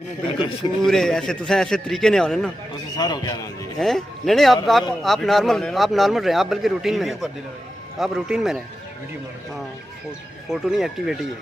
बिल्कुल पूरे ऐसे तुसें ऐसे तरीके ने आने ना सर हो गया ना जी हैं। नहीं आप नॉर्मल रहे, आप बल्कि रूटीन में रहे, आप रूटीन में रहे। हाँ फोटो नहीं एक्टिविटी है।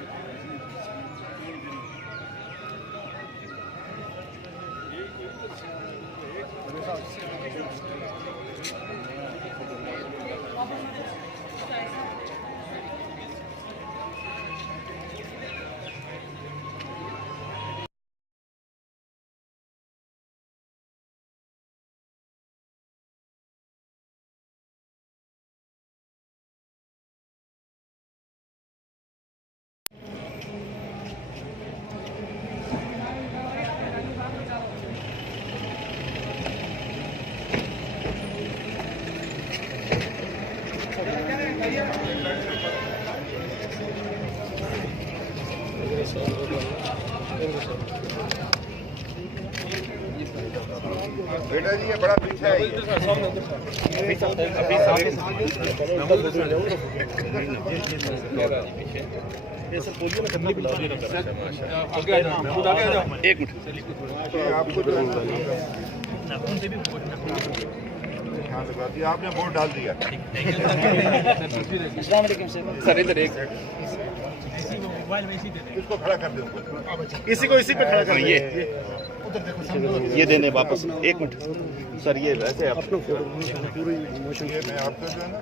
बेटा जी ये बड़ा पीछा है एक मिनट आपको आपने वोट डाल दिया। सर इधर एक इसको खड़ा कर दो, इसी को इसी पे खड़ा कर ये देने वापस। एक मिनट सर ये वैसे आप पूरी इमोशन मैं आपको जो है ना